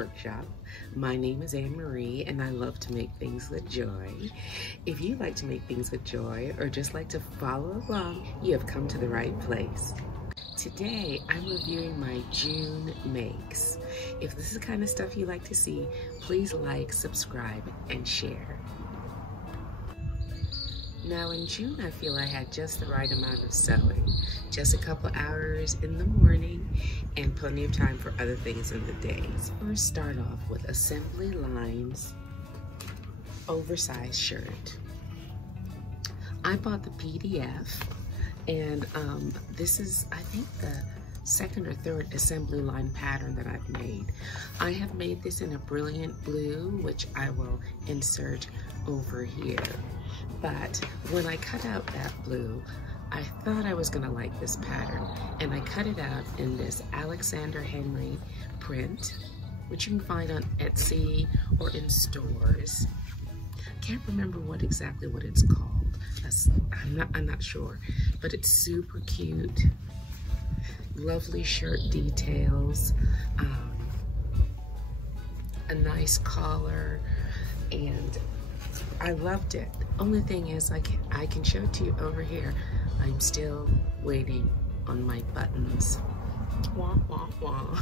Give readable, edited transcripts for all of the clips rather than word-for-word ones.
Workshop. My name is Anmarie and I love to make things with joy. If you like to make things with joy or just like to follow along, you have come to the right place. Today, I'm reviewing my June makes. If this is the kind of stuff you like to see, please like, subscribe, and share. Now in June, I feel I had just the right amount of sewing. Just a couple hours in the morning and plenty of time for other things in the day. Let's first start off with Assembly Line's oversized shirt. I bought the PDF and this is, I think, the second or third assembly line pattern that I've made. I have made this in a brilliant blue, which I will insert over here. But when I cut out that blue, I thought I was gonna like this pattern, and I cut it out in this Alexander Henry print, which you can find on Etsy or in stores. Can't remember exactly what it's called. I'm not sure, but it's super cute. Lovely shirt details, a nice collar, and I loved it. Only thing is, I can show it to you over here. I'm still waiting on my buttons. Wah, wah, wah.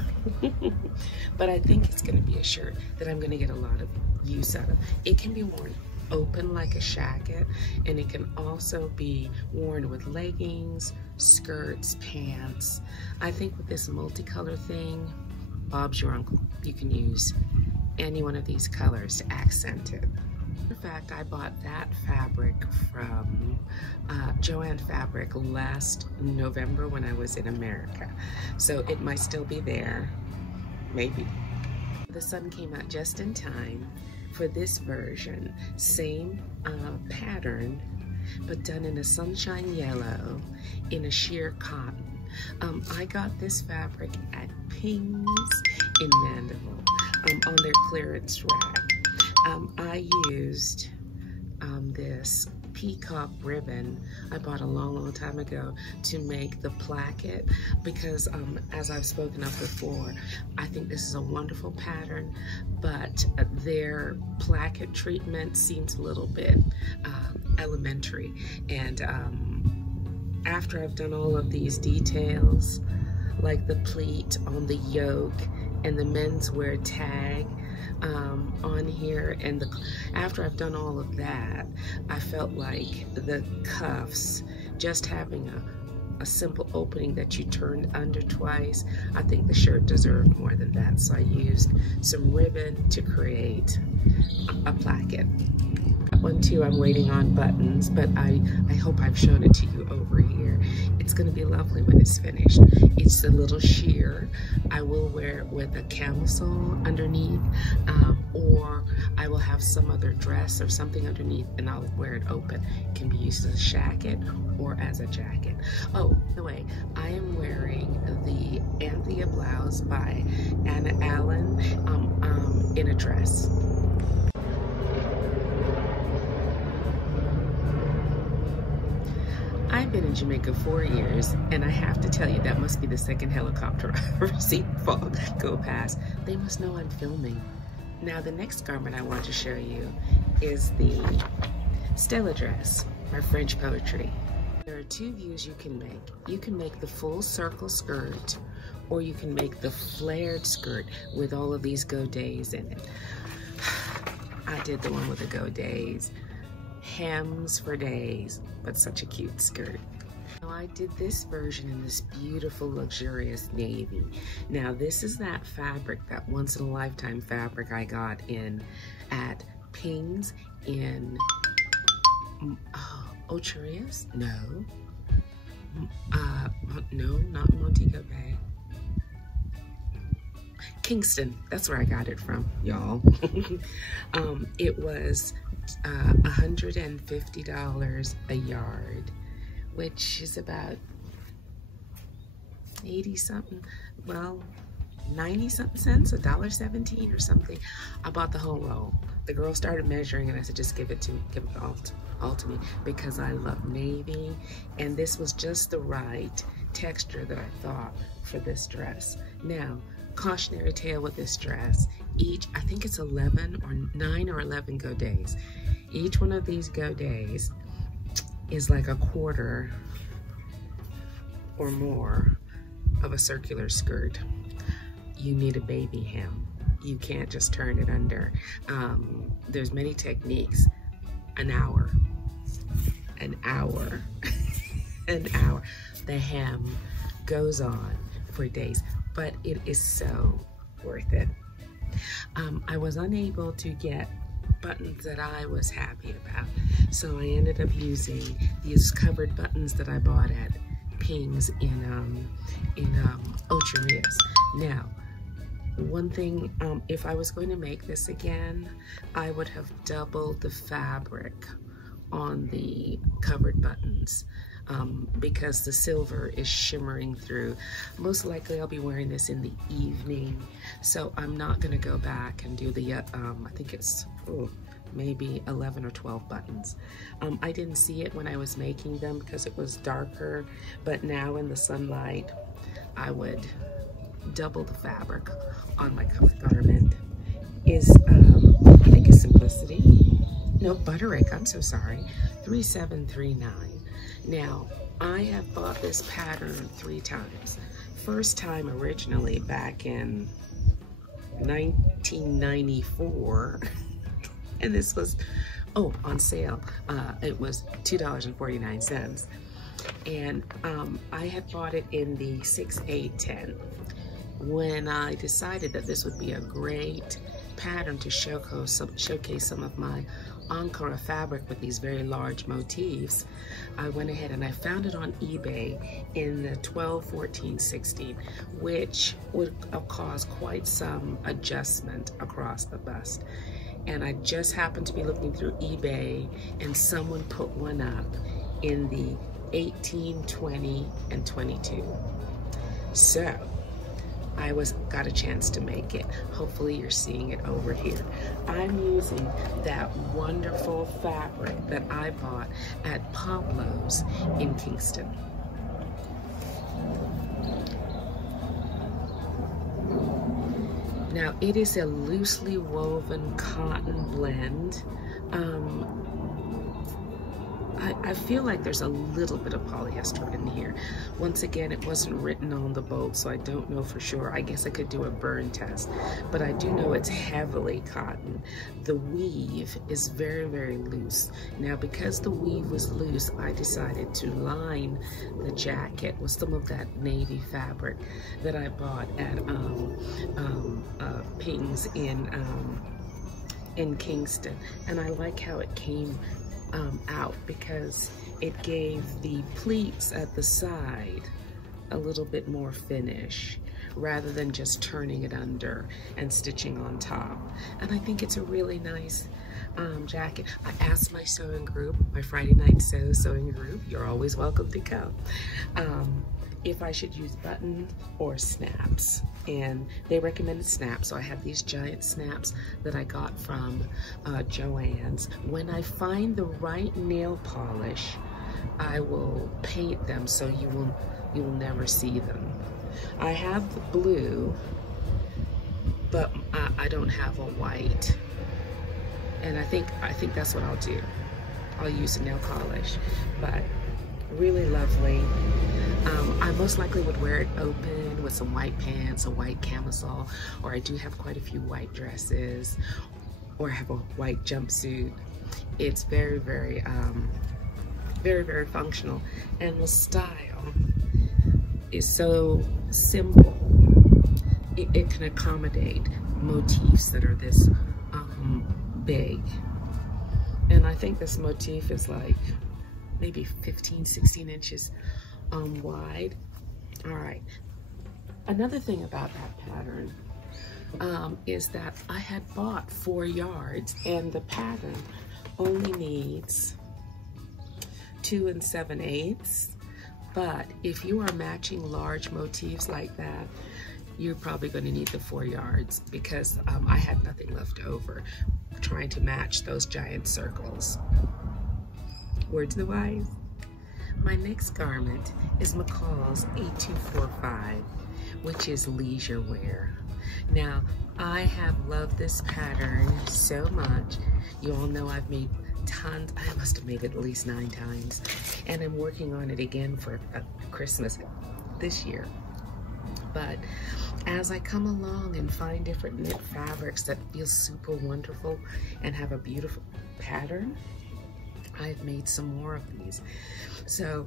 But I think it's gonna be a shirt that I'm gonna get a lot of use out of. It can be worn open like a shacket, and it can also be worn with leggings, skirts, pants. I think with this multicolor thing, Bob's your uncle. You can use any one of these colors to accent it. In fact, I bought that fabric from Joann Fabric last November when I was in America. So it might still be there, maybe. The sun came out just in time for this version. Same pattern, but done in a sunshine yellow in a sheer cotton. I got this fabric at Pings in Mandeville on their clearance rack. I used this peacock ribbon I bought a long time ago to make the placket because as I've spoken of before, I think this is a wonderful pattern, but their placket treatment seems a little bit elementary. And after I've done all of these details, like the pleat on the yoke and the menswear tag on here, and after I've done all of that, I felt like the cuffs, just having a simple opening that you turned under twice, I think the shirt deserved more than that. So I used some ribbon to create a placket. That one too, I'm waiting on buttons, but I hope I've shown it to you over here. It's gonna be lovely when it's finished. It's a little sheer. I will wear it with a camisole underneath, or I will have some other dress or something underneath and I'll wear it open. It can be used as a shacket or as a jacket. Oh, by the way, I am wearing the Anthea blouse by Anna Allen in a dress. I've been in Jamaica 4 years, and I have to tell you, that must be the second helicopter I've ever seen go past. They must know I'm filming. Now, the next garment I want to show you is the Stella dress, my French poetry. There are two views you can make. You can make the full circle skirt, or you can make the flared skirt with all of these godets in it. I did the one with the godets. Hems for days, but such a cute skirt. Now I did this version in this beautiful, luxurious navy. Now this is that fabric, that once-in-a-lifetime fabric I got at Pings in Ocherius? No, not Montego Bay. Kingston, that's where I got it from, y'all. It was $150 a yard, which is about 80 something, well, 90 something cents, $1.17 or something. I bought the whole roll. The girl started measuring and I said, just give it all to me, because I love navy, and this was just the right texture that I thought for this dress. Now, cautionary tale with this dress. Each, I think it's 11 or 9 or 11 go days. Each one of these go days is like a quarter or more of a circular skirt. You need a baby hem. You can't just turn it under. There's many techniques. An hour, an hour, an hour. The hem goes on for days, but it is so worth it. I was unable to get buttons that I was happy about, so I ended up using these covered buttons that I bought at Pings in Oversize. Now, one thing, if I was going to make this again, I would have doubled the fabric on the covered buttons because the silver is shimmering through. Most likely I'll be wearing this in the evening, so I'm not gonna go back and do the, I think it's maybe 11 or 12 buttons. I didn't see it when I was making them because it was darker, but now in the sunlight, I would double the fabric on my garment. Is I think it's Simplicity. No, Butterick, I'm so sorry. 3739. Now, I have bought this pattern 3 times. First time originally back in 1994, and this was, on sale. It was $2.49. And I had bought it in the 6, 8, 10. When I decided that this would be a great pattern to showcase some of my Ankara fabric with these very large motifs, I went ahead and I found it on eBay in the 12, 14, 16, which would have caused quite some adjustment across the bust. And I just happened to be looking through eBay and someone put one up in the 18, 20, and 22. So I got a chance to make it. Hopefully you're seeing it over here. I'm using that wonderful fabric that I bought at Pablo's in Kingston. Now it is a loosely woven cotton blend. I feel like there's a little bit of polyester in here. Once again, it wasn't written on the boat, so I don't know for sure. I guess I could do a burn test, but I do know it's heavily cotton. The weave is very, very loose. Now, because the weave was loose, I decided to line the jacket with some of that navy fabric that I bought at Pings in Kingston, and I like how it came out because it gave the pleats at the side a little bit more finish rather than just turning it under and stitching on top. And I think it's a really nice jacket. I asked my sewing group, my Friday night sewing group, you're always welcome to come, if I should use buttons or snaps, and they recommended snaps, so I have these giant snaps that I got from Joann's. When I find the right nail polish, I will paint them so you will never see them. I have the blue, but I don't have a white, and I think that's what I'll do. I'll use a nail polish, but really lovely. I most likely would wear it open with some white pants, a white camisole, or I do have quite a few white dresses, or I have a white jumpsuit. It's very, very, very, very functional, and the style is so simple. It can accommodate motifs that are this big, and I think this motif is like maybe 15, 16 inches wide. All right. Another thing about that pattern is that I had bought 4 yards, and the pattern only needs 2 7/8. But if you are matching large motifs like that, you're probably going to need the 4 yards because I had nothing left over trying to match those giant circles. Words of the wise. My next garment is McCalls 8245, which is leisure wear. Now, I have loved this pattern so much. You all know I've made tons. I must have made it at least 9 times. And I'm working on it again for Christmas this year. But as I come along and find different knit fabrics that feel super wonderful and have a beautiful pattern, I've made some more of these. So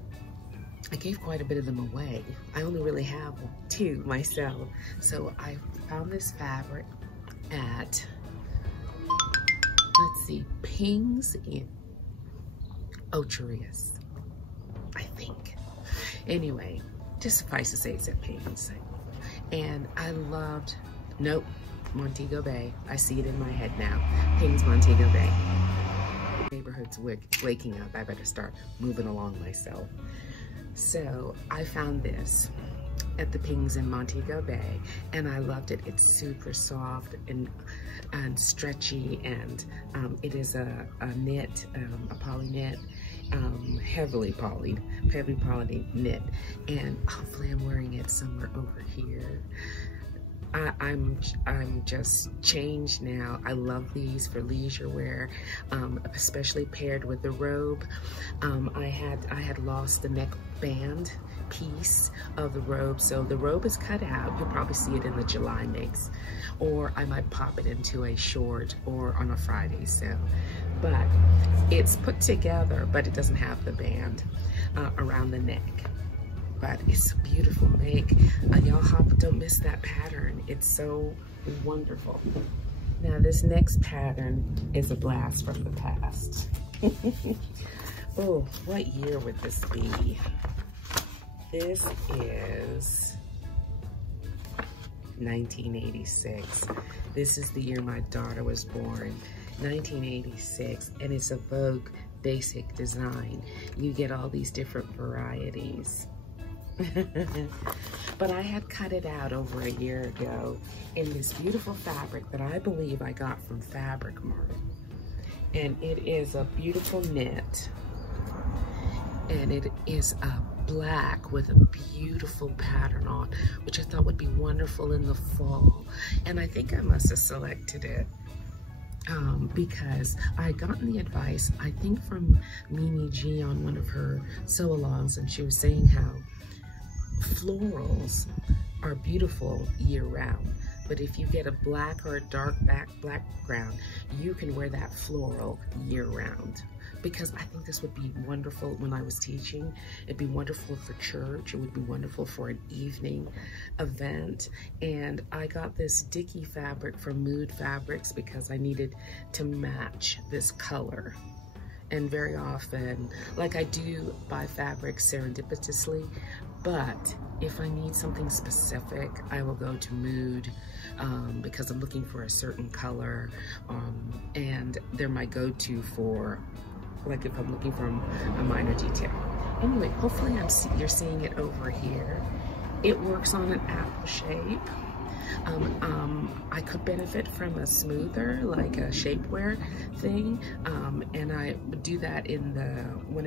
I gave quite a bit of them away. I only really have 2 myself. So I found this fabric at, let's see, Pings in Oversize, I think. Anyway, just suffice to say it's at Pings. And I loved, nope, Montego Bay. I see it in my head now. Pings, Montego Bay. Neighborhood's waking up. I better start moving along myself. So I found this at the Pings in Montego Bay, and I loved it. It's super soft and stretchy, and it is a knit, a poly knit, heavily poly knit, and hopefully I'm wearing it somewhere over here. I'm just changed now. I love these for leisure wear, especially paired with the robe. I had lost the neckband piece of the robe, so the robe is cut out. You'll probably see it in the July mix, or I might pop it into a short or on a Friday sale. But it's put together, but it doesn't have the band around the neck. But it's a beautiful make. Y'all don't miss that pattern. It's so wonderful. Now this next pattern is a blast from the past. Oh, what year would this be? This is 1986. This is the year my daughter was born, 1986, and it's a Vogue basic design. You get all these different varieties. But I had cut it out over a year ago in this beautiful fabric that I believe I got from Fabric Mart. And it is a beautiful knit. And it is a black with a beautiful pattern on, which I thought would be wonderful in the fall. And I think I must have selected it because I had gotten the advice, I think from Mimi G on one of her sew-alongs, and she was saying how florals are beautiful year-round, but if you get a black or a dark background, you can wear that floral year-round. Because I think this would be wonderful when I was teaching. It'd be wonderful for church. It would be wonderful for an evening event. And I got this Dicky fabric from Mood Fabrics because I needed to match this color. And very often, like I do buy fabrics serendipitously, but if I need something specific, I will go to Mood because I'm looking for a certain color, and they're my go-to for, like if I'm looking for a minor detail. Anyway, hopefully you're seeing it over here. It works on an apple shape. I could benefit from a smoother, like a shapewear thing, and I do that in the when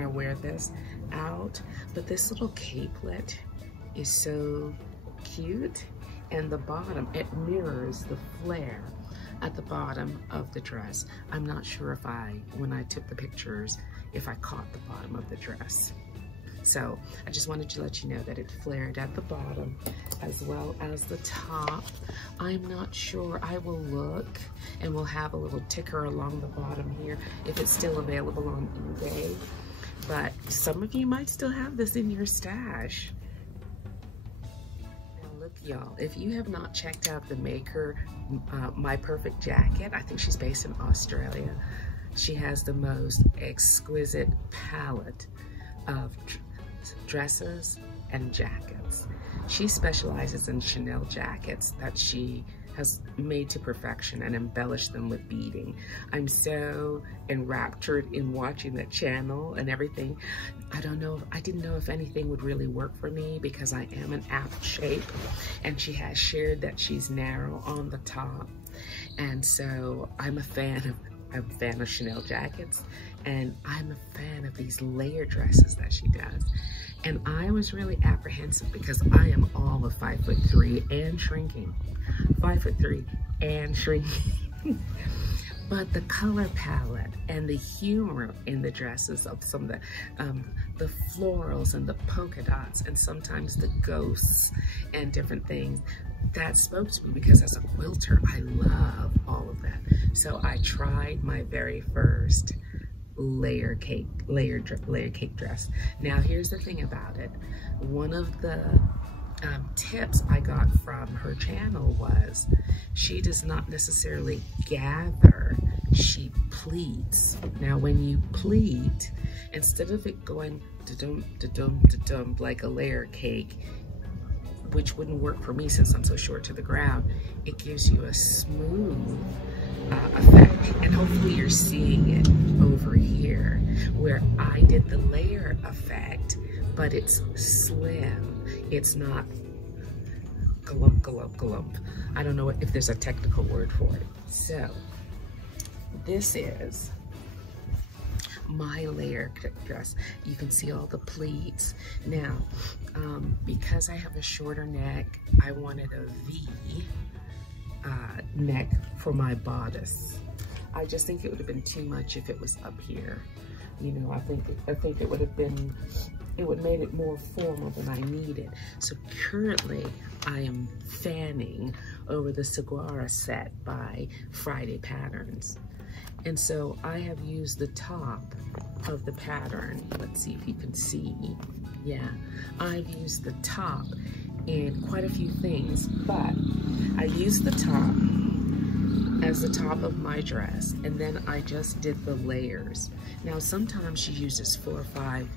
I wear this out. But this little capelet is so cute, and the bottom, it mirrors the flare at the bottom of the dress. I'm not sure if when I took the pictures, if I caught the bottom of the dress. So I just wanted to let you know that it flared at the bottom as well as the top. I'm not sure. I will look, and we'll have a little ticker along the bottom here if it's still available on eBay. But some of you might still have this in your stash. Now look, y'all, if you have not checked out the maker, My Perfect Jacket, I think she's based in Australia. She has the most exquisite palette of dresses and jackets. She specializes in Chanel jackets that she has made to perfection and embellished them with beading. I'm so enraptured in watching that channel and everything. I didn't know if anything would really work for me because I am an apple shape, and she has shared that she's narrow on the top. And so I'm a fan of Chanel jackets, and I'm a fan of these layer dresses that she does. And I was really apprehensive because I am all of 5'3" and shrinking. 5'3" and shrinking. But the color palette and the humor in the dresses of some of the florals and the polka dots and sometimes the ghosts and different things, that spoke to me because as a quilter, I love all of that. So I tried my very first layer cake dress. Now here's the thing about it. One of the tips I got from her channel was she does not necessarily gather, she pleats. Now when you pleat, instead of it going da-dum, da-dum, da-dum like a layer cake, which wouldn't work for me since I'm so short to the ground, it gives you a smooth effect. And hopefully you're seeing it over here where I did the layer effect, but it's slim. It's not glump, glump, glump. I don't know if there's a technical word for it. So this is my layer dress. You can see all the pleats. Now, because I have a shorter neck, I wanted a V neck for my bodice. I just think it would have been too much if it was up here. You know, I think it would have been, it would have made it more formal than I needed. So currently I am fanning over the Saguaro set by Voguepatterns. And so I have used the top of the pattern. Let's see if you can see. Yeah, I've used the top in quite a few things, but I used the top as the top of my dress, and then I just did the layers. Now sometimes she uses 4 or 5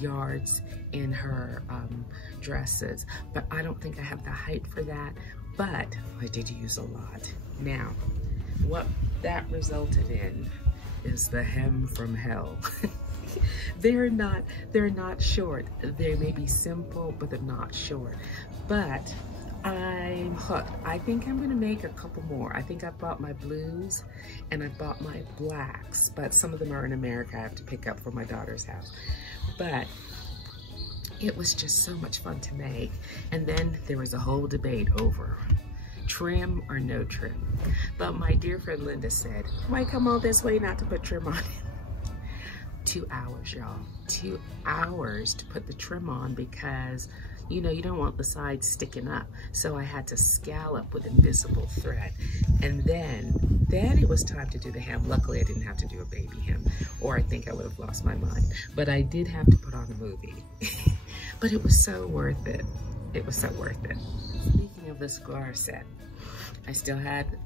yards in her dresses, but I don't think I have the height for that, but I did use a lot. Now, what that resulted in is the hem from hell. They're not short. They may be simple, but they're not short. But I'm hooked. I think I'm gonna make a couple more. I think I bought my blues and I bought my blacks, but some of them are in America. I have to pick up for my daughter's house. But it was just so much fun to make. And then there was a whole debate over trim or no trim. But my dear friend Linda said, why come all this way not to put trim on it? 2 hours, y'all. 2 hours to put the trim on because, you know, you don't want the sides sticking up. So I had to scallop with invisible thread. And then it was time to do the hem. Luckily, I didn't have to do a baby hem, or I think I would have lost my mind. But I did have to put on a movie. But it was so worth it. It was so worth it. Speaking of the Saguaro set, I still had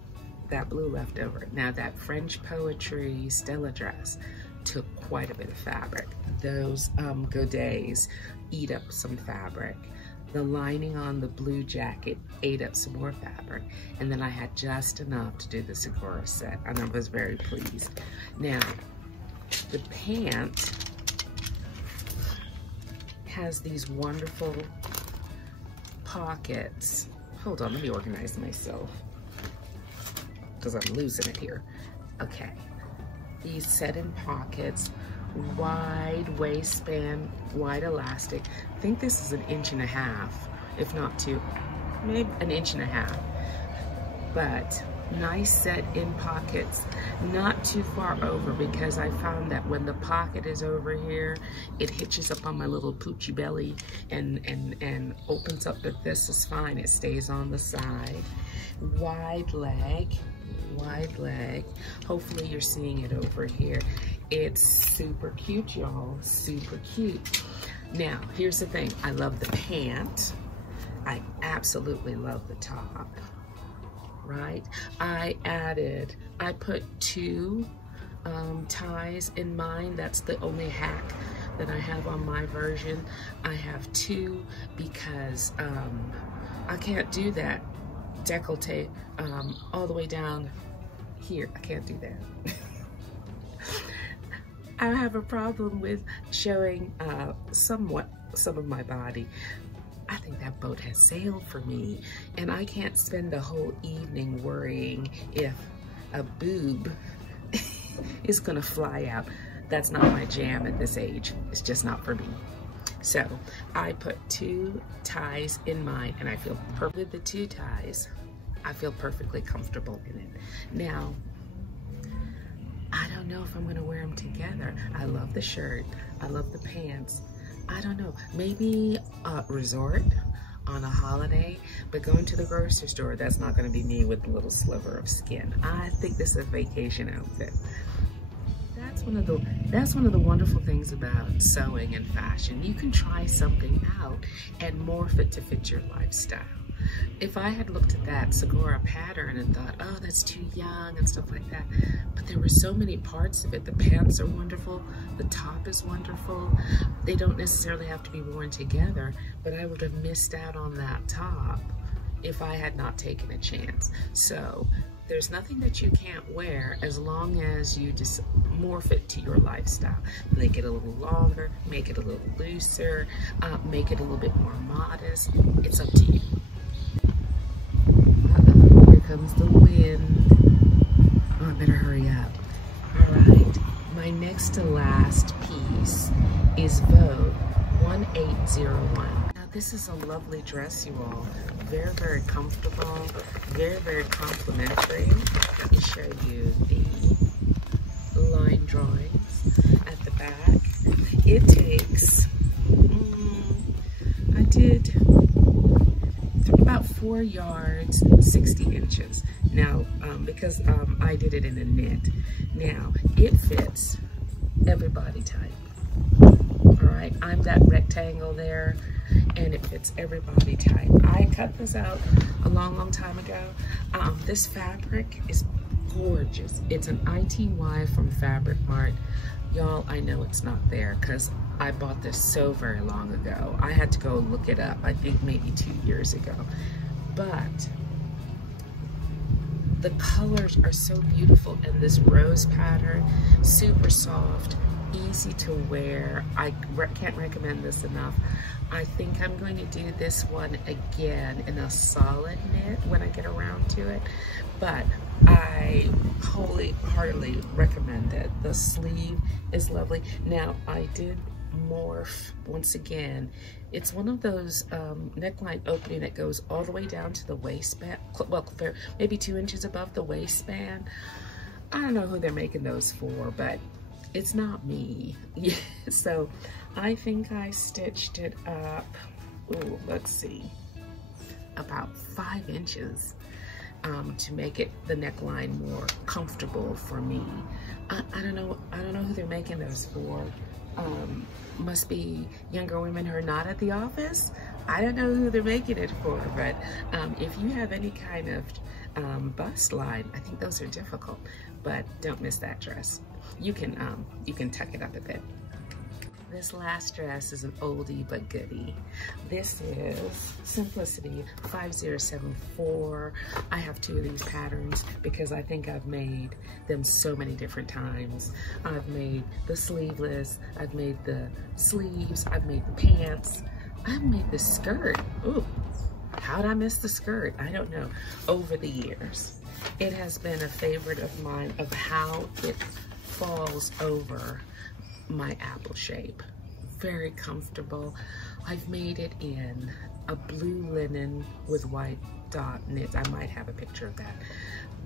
that blue left over. Now that French Poetry Stella dress took quite a bit of fabric. Those godets eat up some fabric. The lining on the blue jacket ate up some more fabric. And then I had just enough to do the Saguaro set, and I was very pleased. Now, the pant has these wonderful pockets. Hold on, let me organize myself because I'm losing it here. Okay. These set-in pockets, wide waistband, wide elastic. I think this is 1.5 inches, if not 2, maybe 1.5 inches. But nice set-in pockets, not too far over, because I found that when the pocket is over here, it hitches up on my little poochy belly and opens up. But this is fine, it stays on the side. Wide leg. Hopefully you're seeing it over here. It's super cute, y'all, super cute. Now, here's the thing. I love the pant. I absolutely love the top, right? I put 2 ties in mine. That's the only hack that I have on my version. I have 2 because I can't do that décolleté all the way down here. I can't do that. I have a problem with showing some of my body. I think that boat has sailed for me, and I can't spend the whole evening worrying if a boob is gonna fly out. That's not my jam at this age. It's just not for me. So I put 2 ties in mine, and I feel perfect with the 2 ties. I feel perfectly comfortable in it. Now, I don't know if I'm gonna wear them together. I love the shirt, I love the pants. I don't know, maybe a resort on a holiday, but going to the grocery store, that's not gonna be me with a little sliver of skin. I think this is a vacation outfit. That's one of the wonderful things about sewing and fashion. You can try something out and morph it to fit your lifestyle. If I had looked at that Saguaro pattern and thought, oh, that's too young and stuff like that, but there were so many parts of it. The pants are wonderful, the top is wonderful. They don't necessarily have to be worn together, but I would have missed out on that top if I had not taken a chance. So there's nothing that you can't wear as long as you just morph it to your lifestyle. Make it a little longer, make it a little looser, make it a little bit more modest. It's up to you. Here comes the wind. Oh, I better hurry up. All right, my next to last piece is Vogue 1801. Now this is a lovely dress, you all. Very, very comfortable, very, very complimentary. Let me show you the line drawings at the back. It takes, I did about 4 yards, 60 inches. Now, because I did it in a knit. Now, it fits every body type. All right, I'm that rectangle there, and it fits every body type. I cut this out a long, long time ago. This fabric is gorgeous. It's an ITY from Fabric Mart. Y'all, I know it's not there because I bought this so very long ago. I had to go look it up, I think maybe 2 years ago. But the colors are so beautiful in this rose pattern, super soft, easy to wear. I can't recommend this enough. I think I'm going to do this one again in a solid knit when I get around to it, but I wholeheartedly recommend it. The sleeve is lovely. Now, I did morph once again. It's one of those neckline opening that goes all the way down to the waistband, well, maybe 2 inches above the waistband. I don't know who they're making those for, but it's not me. So I think I stitched it up, ooh, let's see, about 5 inches to make it the neckline more comfortable for me. I don't know who they're making those for. Must be younger women who are not at the office. I don't know who they're making it for, but if you have any kind of bust line, I think those are difficult, but don't miss that dress. You can tuck it up a bit. This last dress is an oldie but goodie. This is Simplicity 5074. I have 2 of these patterns because I think I've made them so many different times. I've made the sleeveless, I've made the sleeves, I've made the pants, I've made the skirt. Ooh, how'd I miss the skirt? I don't know. Over the years, it has been a favorite of mine of how it falls over my apple shape. Very comfortable. I've made it in a blue linen with white dot knit. I might have a picture of that.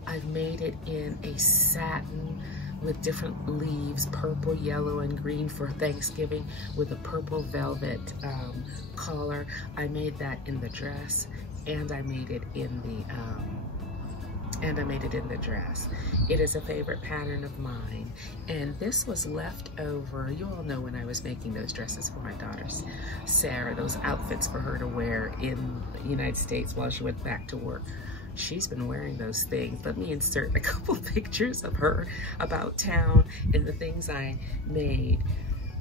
I've made it in a satin with different leaves, purple, yellow, and green for Thanksgiving with a purple velvet collar. I made that in the dress, and I made it in the dress. It is a favorite pattern of mine, and this was left over. You all know when I was making those dresses for my daughter Sarah, those outfits for her to wear in the United States while she went back to work. She's been wearing those things. Let me insert a couple pictures of her about town and the things I made.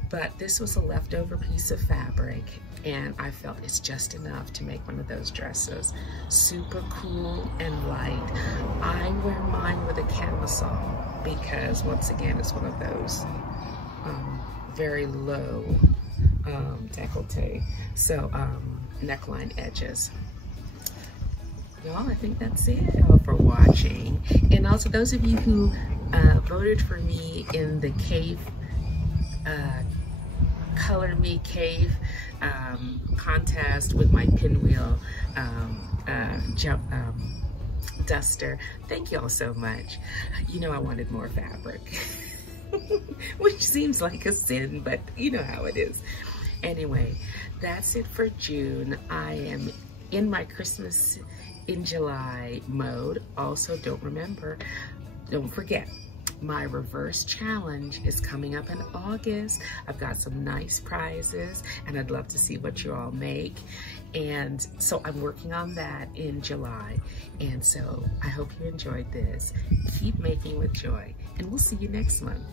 But this was a leftover piece of fabric, and I felt it's just enough to make one of those dresses. Super cool and light. I wear mine with a camisole because, once again, it's one of those very low décolleté, so neckline edges. Y'all, I think that's it for watching. And also those of you who voted for me in the cave Color Me Cave contest with my pinwheel duster. Thank you all so much. You know I wanted more fabric, which seems like a sin, but you know how it is. Anyway, that's it for June. I am in my Christmas in July mode. Also, don't forget, my reverse challenge is coming up in August. I've got some nice prizes and I'd love to see what you all make. And so I'm working on that in July. And so I hope you enjoyed this. Keep making with joy, and we'll see you next month.